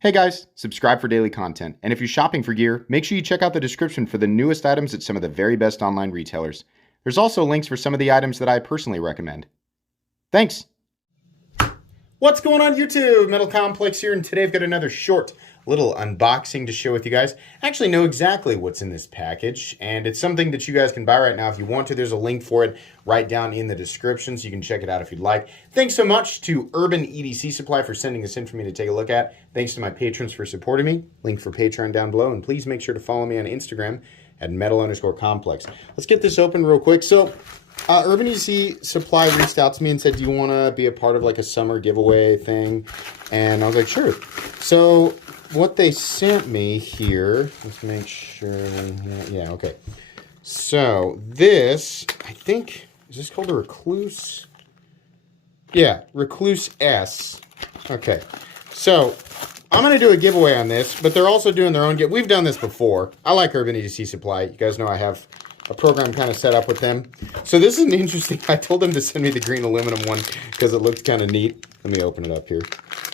Hey guys, subscribe for daily content. And if you're shopping for gear, make sure you check out the description for the newest items at some of the very best online retailers. There's also links for some of the items that I personally recommend. Thanks! What's going on YouTube? Metal Complex here, and today I've got another short little unboxing to share with you guys. I actually know exactly what's in this package, and it's something that you guys can buy right now if you want to. There's a link for it right down in the description, so you can check it out if you'd like. Thanks so much to Urban EDC Supply for sending this in for me to take a look at. Thanks to my patrons for supporting me. Link for Patreon down below, and please make sure to follow me on Instagram at metal_complex. Let's get this open real quick. So, Urban EDC Supply reached out to me and said, do you want to be a part of like a summer giveaway thing? And I was like, sure. So what they sent me here, let's make sure, yeah, okay. So this, I think, is this called a Rekluse? Yeah, Rekluse-S. Okay, so I'm going to do a giveaway on this, but they're also doing their own giveaway. We've done this before. I like Urban EDC Supply. You guys know I have a program kind of set up with them. So this is an interesting, I told them to send me the green aluminum one because it looked kind of neat. Let me open it up here.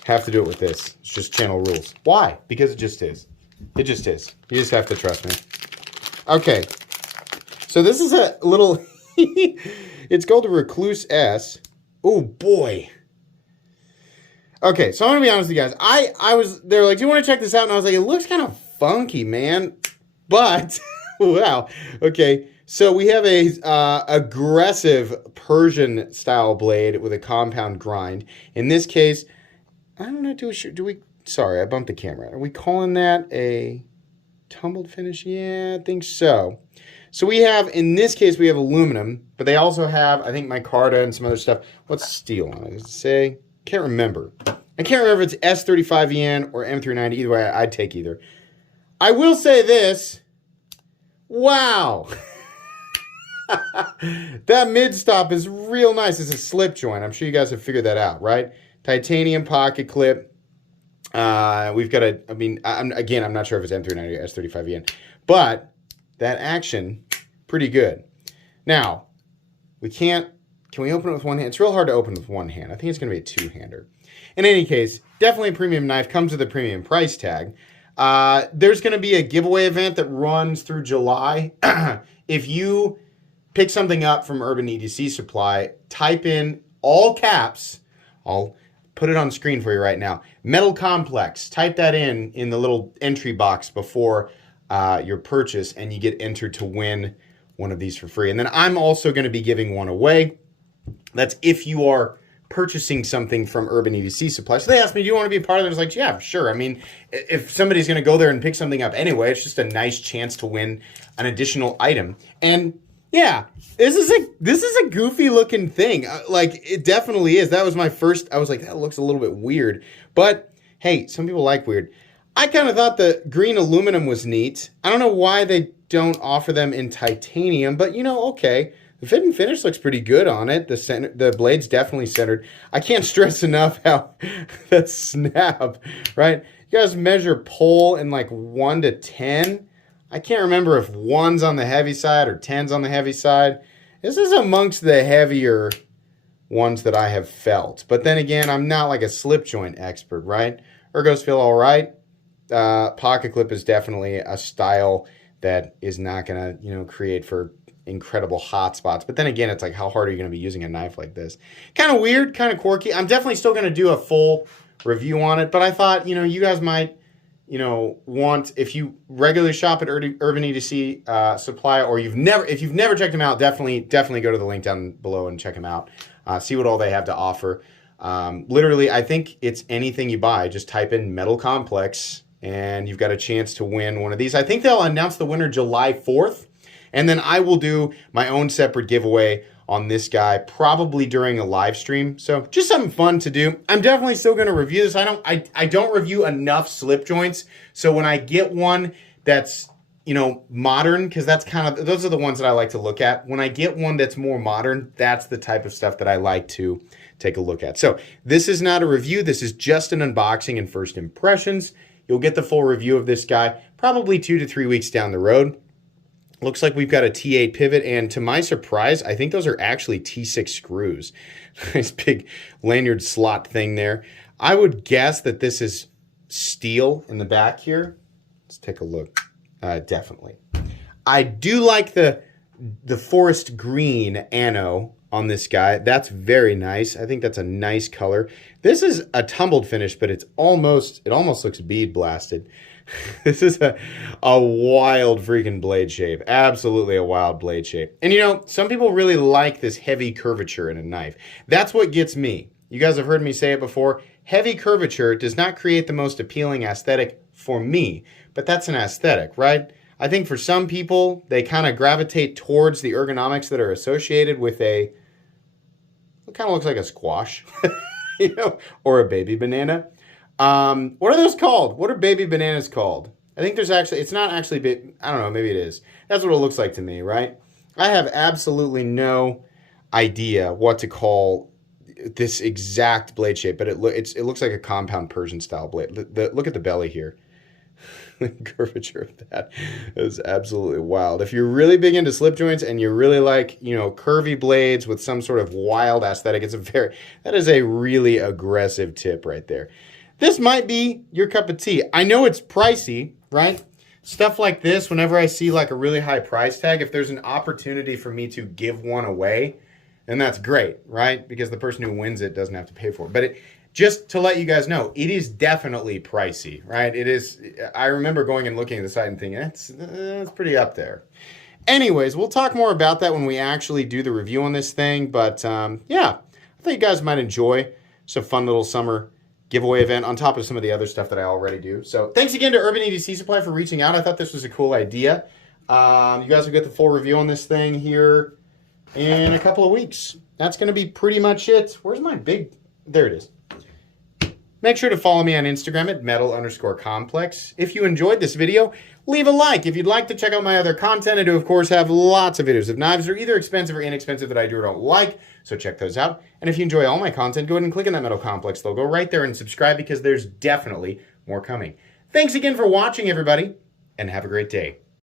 Have to do it with this. It's just channel rules. Why? Because it just is. It just is. You just have to trust me. Okay. So this is a little, it's called a Rekluse-S. Oh boy. Okay, so I'm going to be honest with you guys. They're like, do you want to check this out? And I was like, it looks kind of funky, man. But wow. Okay. So we have a aggressive Persian style blade with a compound grind. In this case, I don't know. Do we? Sorry, I bumped the camera. Are we calling that a tumbled finish? Yeah, I think so. So we have, in this case, we have aluminum, but they also have, I think, micarta and some other stuff. What's steel on it? Does it say? Can't remember. I can't remember if it's S35EN or M390. Either way, I'd take either. I will say this. Wow. That mid stop is real nice. It's a slip joint. I'm sure you guys have figured that out, right? Titanium pocket clip. We've got a, I'm not sure if it's M390 or S35EN, but that action, pretty good. Now, can we open it with one hand? It's real hard to open with one hand. I think it's going to be a two-hander. In any case, definitely a premium knife. Comes with a premium price tag. There's going to be a giveaway event that runs through July. If you pick something up from Urban EDC Supply, type in all caps. I'll put it on screen for you right now. Metal Complex. Type that in the little entry box before your purchase, and you get entered to win one of these for free. And then I'm also going to be giving one away. That's if you are purchasing something from Urban EDC Supply. So they asked me, do you want to be a part of it? I was like, yeah, sure. I mean, if somebody's going to go there and pick something up anyway, it's just a nice chance to win an additional item. And yeah, this is a goofy looking thing. Like, it definitely is. That was my first, I was like, that looks a little bit weird. But hey, some people like weird. I kind of thought the green aluminum was neat. I don't know why they don't offer them in titanium, but you know, okay. The fit and finish looks pretty good on it. The blade's definitely centered. I can't stress enough how that snap, right? You guys measure pull in like 1 to 10. I can't remember if 1's on the heavy side or 10's on the heavy side. This is amongst the heavier ones that I have felt. But then again, I'm not like a slip joint expert, right? Ergos feel all right. Pocket clip is definitely a style that is not going to, create for incredible hot spots. But then again, it's like, how hard are you going to be using a knife like this? Kind of weird, kind of quirky. I'm definitely still going to do a full review on it, but I thought, you guys might, want, if you regularly shop at Urban EDC Supply, or if you've never checked them out, definitely go to the link down below and check them out. See what all they have to offer. Literally, I think it's anything you buy. Just type in Metal Complex, and you've got a chance to win one of these. I think they'll announce the winner July 4th. And then I will do my own separate giveaway on this guy, probably during a live stream. So just something fun to do. I'm definitely still going to review this. I don't review enough slip joints. So when I get one that's, modern, because that's those are the ones that I like to look at. When I get one that's more modern, that's the type of stuff that I like to take a look at. So this is not a review. This is just an unboxing and first impressions. You'll get the full review of this guy probably 2 to 3 weeks down the road. Looks like we've got a T8 pivot, and to my surprise, I think those are actually T6 screws. Nice big lanyard slot thing there. I would guess that this is steel in the back here. Let's take a look. Definitely. I do like the forest green anno on this guy. That's very nice. I think that's a nice color. This is a tumbled finish, but it almost looks bead blasted. This is a wild freaking blade shape. Absolutely a wild blade shape. And you know, some people really like this heavy curvature in a knife. That's what gets me. You guys have heard me say it before. Heavy curvature does not create the most appealing aesthetic for me, but that's an aesthetic, right? I think for some people, they kind of gravitate towards the ergonomics that are associated with it kind of looks like a squash, you know, or a baby banana. What are those called? What are baby bananas called? I think there's actually, it's not actually, I don't know, maybe it is. That's what it looks like to me, right? I have absolutely no idea what to call this exact blade shape, but it looks like a compound Persian style blade. Look at the belly here. The curvature of that is absolutely wild. If you're really big into slip joints and you really like, you know, curvy blades with some sort of wild aesthetic, that is a really aggressive tip right there. This might be your cup of tea. I know it's pricey, right? Stuff like this, whenever I see like a really high price tag, if there's an opportunity for me to give one away, then that's great, right? Because the person who wins it doesn't have to pay for it. But just to let you guys know, it is definitely pricey, right? It is. I remember going and looking at the site and thinking, it's pretty up there. Anyways, we'll talk more about that when we actually do the review on this thing. But yeah, I thought you guys might enjoy some fun little summer giveaway event on top of some of the other stuff that I already do. So thanks again to Urban EDC Supply for reaching out. I thought this was a cool idea. You guys will get the full review on this thing here in a couple of weeks. That's going to be pretty much it. Where's my big... There it is. Make sure to follow me on Instagram at metal_complex. If you enjoyed this video, leave a like. If you'd like to check out my other content, I do, of course, have lots of videos of knives that are either expensive or inexpensive that I do or don't like, so check those out. And if you enjoy all my content, go ahead and click on that Metal Complex logo right there and subscribe because there's definitely more coming. Thanks again for watching, everybody, and have a great day.